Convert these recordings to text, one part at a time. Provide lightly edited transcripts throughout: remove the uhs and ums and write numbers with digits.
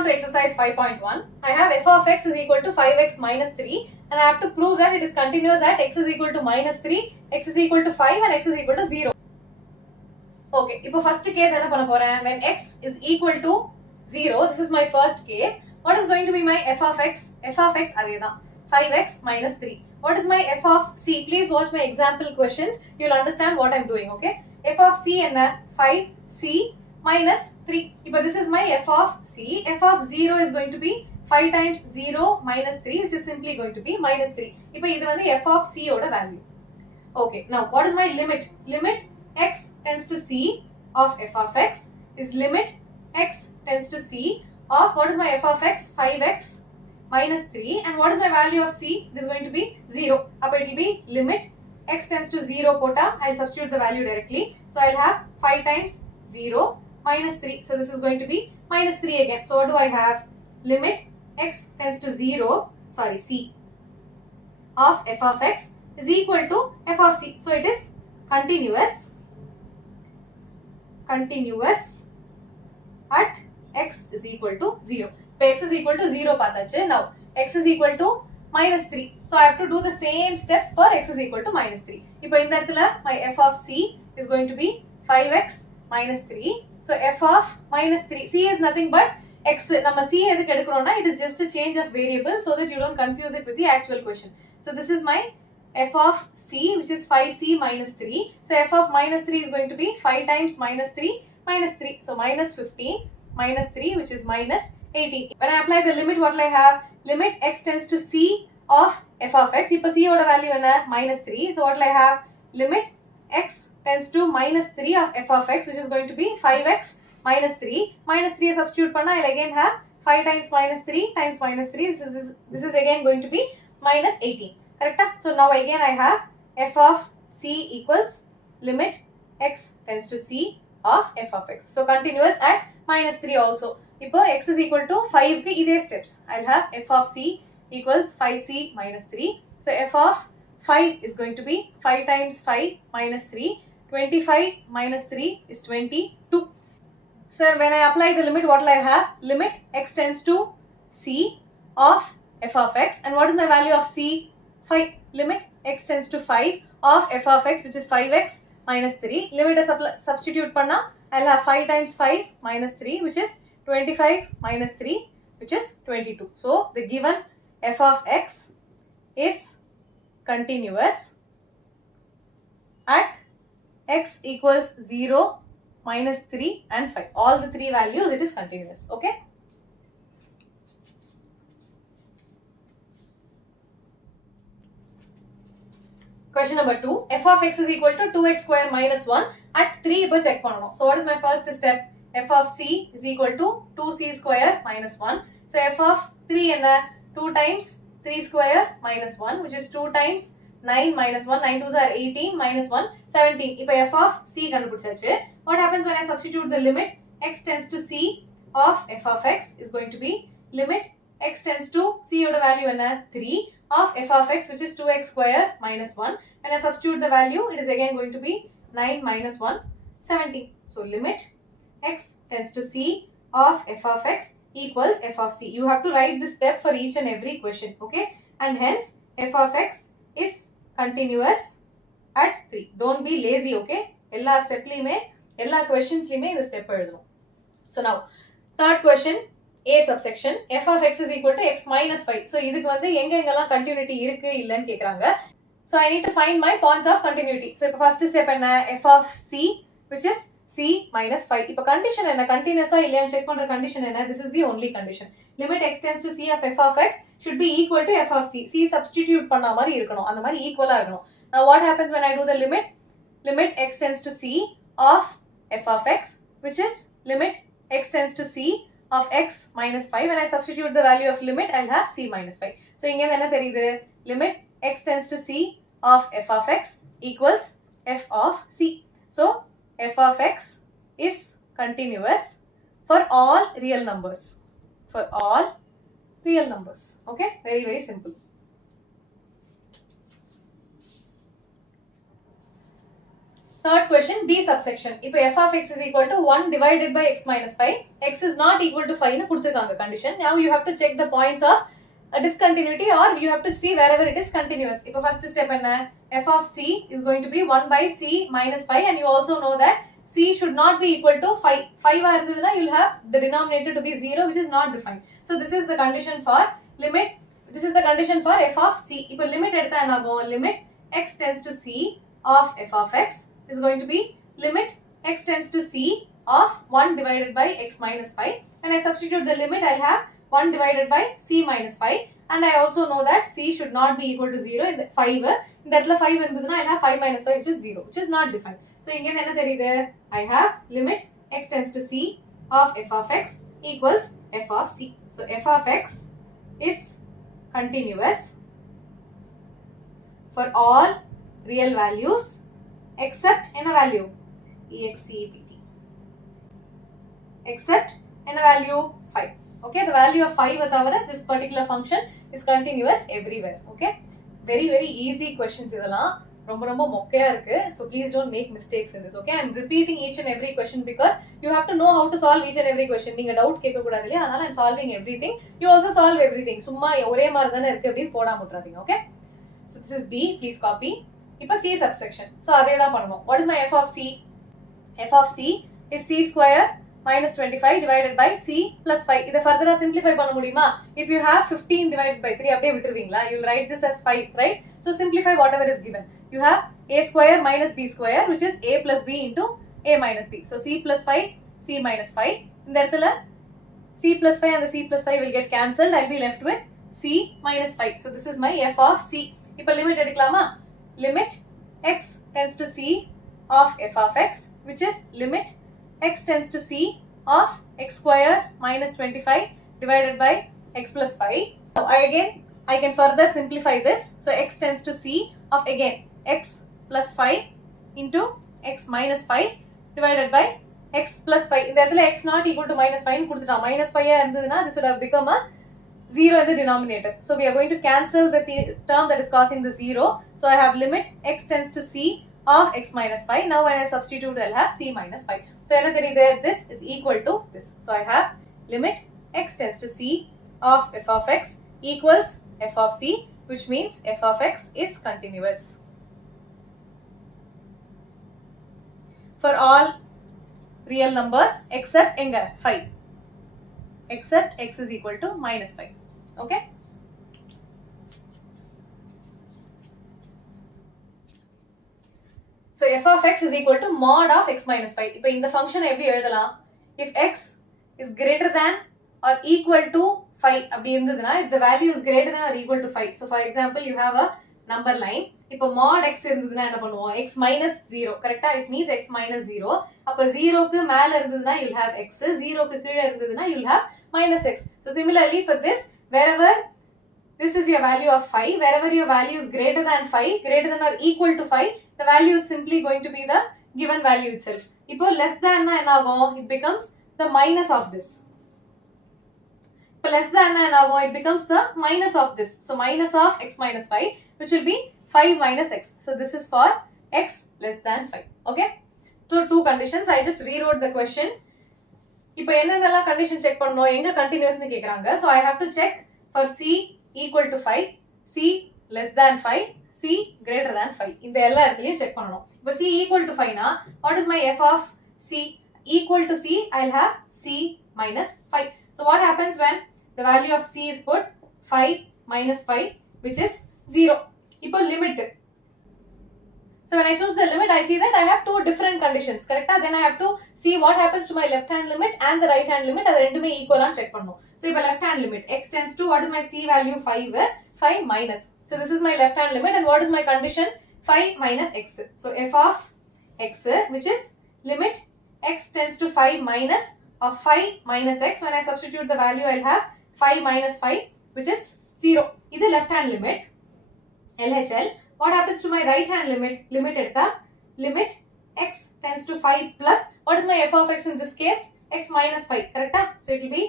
on to exercise 5.1. I have f of x is equal to 5x minus 3 and I have to prove that it is continuous at x is equal to minus 3, x is equal to 5 and x is equal to 0. Okay, இப்போ first case என்ன பண்ண போறேன்? When x is equal to 0, this is my first case. What is going to be my f of x? f of x அதேதான் 5x minus 3. What is my f of c? Please watch my example questions. You'll understand what I'm doing, okay? f of c என்ன? 5c minus 3. இப்போ this is my f of c. f of 0 is going to be 5 times 0 minus 3, which is simply going to be minus 3. இப்போ இது வந்து f of c ஓட value. Okay, now what is my limit? Limit x tends to c of f of x is limit x tends to c of what is my f of x? 5x minus 3, and what is my value of c? It is going to be 0. Up it will be limit x tends to 0 pota. I'll substitute the value directly. So I'll have 5 times 0 minus 3. So this is going to be minus 3 again. So what do I have? Limit x tends to 0, sorry, c of f of x is equal to f of c. So it is continuous at x is equal to 0. So x is equal to 0 பார்த்தாச்சு. Now x is equal to minus 3. So I have to do the same steps for x is equal to minus 3. இப்போ இந்த இடத்துல my f of c is going to be 5x minus 3. So f of minus 3. c is nothing but x. நம்ம c எதுக்கு எடுக்கிறோம்னா it is just a change of variable so that you don't confuse it with the actual question. So this is my f of c, which is 5c minus 3. So f of minus 3 is going to be 5 times minus 3 minus 3. So minus 15 minus 3, which is minus 18. When I apply the limit, what will I have? Limit x tends to c of f of x. இப்போ c ஓட value என்ன? Minus 3. So what will I have? Limit x tends to minus 3 of f of x, which is going to be 5x minus 3. Minus 3 substitute panna, I'll again have 5 times minus 3 times minus 3. This is again going to be minus 18. Correct? So now again I have f of c equals limit x tends to c of f of x. So continuous at minus 3 also. இப்போ x is equal to 5 க்கு இதே steps. I'll have f of c equals 5c minus 3. So f of 5 is going to be 5 times 5 minus 3. 25 minus 3 is 22. So when I apply the limit, what will I have? Limit x tends to c of f of x. And what is my value of c? 5. Limit x tends to 5 of f of x, which is 5x minus 3. Limit substitute panna, I'll have 5 times 5 minus 3, which is 25 minus 3, which is 22. So the given f of x is continuous at x equals 0, minus 3 and 5. All the three values, it is continuous. Okay. Question number 2. f of x is equal to 2x square minus 1 at 3 இப்போ check பண்ணணும். So what is my first step? f of c is equal to 2c square minus 1. So f of 3 என்ன? 2 times 3 square minus 1, which is 2 times 9 minus 1. 9 2s are 18 minus 1 17. இப்போ f of c கண்டுபிடிச்சாச்சு. What happens when I substitute the limit? x tends to c of f of x is going to be limit x tends to c ஓட value என்ன? 3 of f of x, which is 2x square minus 1. When I substitute the value, it is again going to be 9 minus 1, 17. So limit x tends to c of f of x equals f of c. You have to write this step for each and every question, okay? And hence f of x is continuous at 3. Don't be lazy, okay? எல்லா ஸ்டெப்லயுமே எல்லா क्वेश्चंसலயுமே இந்த step எழுதணும். So now third question, a subsection f of x is equal to x minus 5. So இதுக்கு வந்து எங்கெங்கெல்லாம் continuity இருக்கு இல்லன்னு கேக்குறாங்க. So I need to find my points of continuity. So இப்போ first step என்ன? f of c, which is c minus 5. இப்போ condition என்ன? continuous ஆ இல்லையான்னு check பண்ற condition என்ன? This is the only condition. Limit x tends to c of f of x should be equal to f of c. c substitute பண்ண மாதிரி இருக்கணும். அந்த மாதிரி equal ஆ இருக்கணும். Now what happens when I do the limit? Limit x tends to c of f of x, which is limit x tends to c of x minus 5. When I substitute the value of limit, I'll have c minus 5. So இங்க என்ன தெரியுது? Limit x tends to c of f of x equals f of c. So f of x is continuous for all real numbers. For all real numbers. Okay? Very, very simple. Third question, B subsection. இப்போ f of x is equal to 1 divided by x minus 5. X is not equal to 5 னு கொடுத்திருக்காங்க condition. Now you have to check the points of a discontinuity or you have to see wherever it is continuous. இப்போ first step என்ன? f of c is going to be 1 by c minus 5 and you also know that c should not be equal to 5. 5 ஆ இருந்ததுனா you'll have the denominator to be 0 which is not defined. So this is the condition for limit. This is the condition for f of c. இப்போ limit எடுத்தா என்ன ஆகும்? Limit x tends to c of f of x is going to be limit x tends to c of 1 divided by x minus 5. When I substitute the limit, I'll have 1 divided by c minus 5. And I also know that c should not be equal to 0. In the 5, in that 5 இருந்ததுனா I'll have 5 minus 5 which is 0, which is not defined. So இங்க என்ன தெரியுது? I have limit x tends to c of f of x equals f of c. So f of x is continuous for all real values except in a value except except in a value 5. Okay, the value of 5 தவிர this particular function is continuous everywhere. Okay, very very easy questions இதெல்லாம் ரொம்ப ரொம்ப மொக்கையா இருக்கு. So please don't make mistakes in this. Okay, I am repeating each and every question because you have to know how to solve each and every question. நீங்க doubt கேட்க கூடாது இல்லையா? அதனால I am solving everything. You also solve everything. சும்மா ஒரே மாதிரி தானே இருக்கு அப்படினு போடாம விட்டுறாதீங்க. Okay, so this is B, please copy. இப்போ C subsection. So அதே தான் பண்ணுவோம். What is my f of c? f of c is c square minus 25 divided by c plus 5. இதை further simplify பண்ண முடியுமா? If you have 15 divided by 3 அப்படியே விட்டுருவீங்களா? You will write this as 5, right? So simplify whatever is given. You have a square minus b square which is a plus b into a minus b. So c plus 5, c minus 5. இந்த இடத்துல c plus 5 and the c plus 5 will get cancelled. I'll be left with c minus 5. So this is my f of c. இப்போ limit எடுக்கலாமா? Limit x tends to c of f of x which is limit x tends to c of x square minus 25 divided by x plus 5. So I can further simplify this. So x tends to c of again x plus 5 into x minus 5 divided by x plus 5. இந்த இடத்துல x not equal to minus 5 கொடுத்துட்டோம். minus 5 இருந்ததுனா this would have become a 0 in the denominator. So we are going to cancel the term that is causing the 0. So I have limit x tends to c of x minus 5. Now when I substitute, I'll have c minus 5. So என்ன தெரியுது? This is equal to this. So I have limit x tends to c of f of x equals f of c, which means f of x is continuous for all real numbers except enga 5. Except x is equal to minus 5. Okay. So f of x is equal to mod of x minus 5. இப்போ இந்த function எப்படி எழுதலாம்? If x is greater than or equal to 5 அப்படி இருந்ததுனா, if the value is greater than or equal to 5. So for example, you have a number line. இப்போ mod x இருந்ததுனா என்ன பண்ணுவோம்? x minus 0. கரெக்ட்டா? It means x minus 0. அப்ப 0 க்கு மேல இருந்ததுனா you'll have x, 0 க்கு கீழ இருந்ததுனா you'll have minus x. So similarly for this, wherever this is your value of 5, wherever your value is greater than 5, greater than or equal to 5, the value is simply going to be the given value itself. இப்போ less than என்ன ஆகும்? It becomes the minus of this. இப்போ less than என்ன ஆகும்? It becomes the minus of this. So minus of x minus 5, which will be 5 minus x. So this is for x less than 5. Okay? So two conditions. I just rewrote the question. இப்போ என்னென்னலாம் condition check பண்ணனும்? எங்க கண்டினியூஸ்னு கேக்குறாங்க. So I have to check for c equal to 5, c less than 5, c greater than 5. இந்த எல்லா இடத்துலயும் check பண்ணனும். இப்போ c equal to 5 னா what is my f of c? Equal to c, I'll have c minus 5. So what happens when the value of c is put 5 minus 5 which is 0. இப்போ limit. So when I choose the limit, I see that I have two different conditions, correct? Then I have to see what happens to my left hand limit and the right hand limit. அது ரெண்டுமே equal ஆன்னு check பண்ணனும். So இப்போ left hand limit, x tends to, what is my c value? 5 minus. So this is my left hand limit and what is my condition? 5 minus x. So f of x, which is limit x tends to 5 minus of 5 minus x. When I substitute the value, I'll have 5 minus 5 which is 0. இது left hand limit, LHL. What happens to my right hand limit? Limit edutha, limit x tends to 5 plus, what is my f of x in this case? X minus 5, correct? So it will be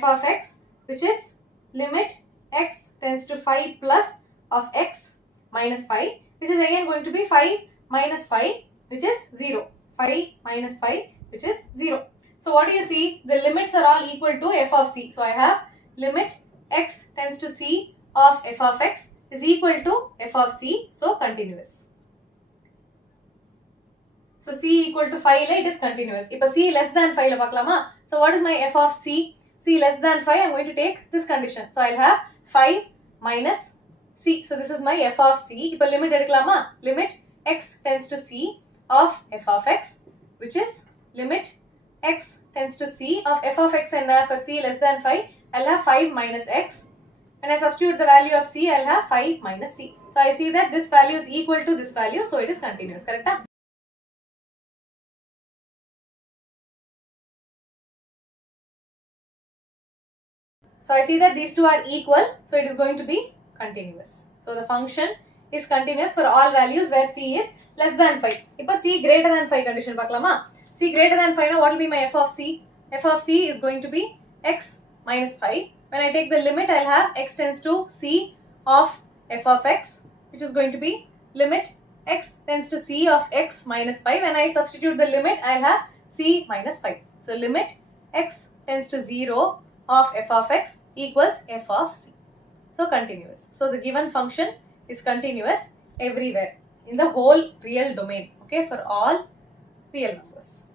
f of x which is limit x tends to 5 plus of x minus 5, which is again going to be 5 minus 5 which is 0. 5 minus 5, which is 0. So what do you see? The limits are all equal to f of c. So I have limit x tends to c of f of x is equal to f of c. So continuous. So c equal to 5, it is continuous. If c less than 5, so what is my f of c? C less than 5, I am going to take this condition. So I will have 5 minus c. So this is my f of c. If limit edukalama, limit x tends to c of f of x, which is limit x tends to c of f of x, and for c less than 5, I will have 5 minus x. When I substitute the value of c, I will have 5 minus c. So I see that this value is equal to this value, so it is continuous, correct? So I see that these two are equal, so it is going to be continuous. So the function is continuous for all values where c is less than 5. If c greater than 5 condition paklama, c greater than 5, now what will be my f of c? F of c is going to be x minus 5. When I take the limit, I will have x tends to c of f of x, which is going to be limit x tends to c of x minus 5. When I substitute the limit, I will have c minus 5. So limit x tends to 0 of f of x equals f of c. So continuous. So the given function is continuous everywhere in the whole real domain, okay, for all real numbers.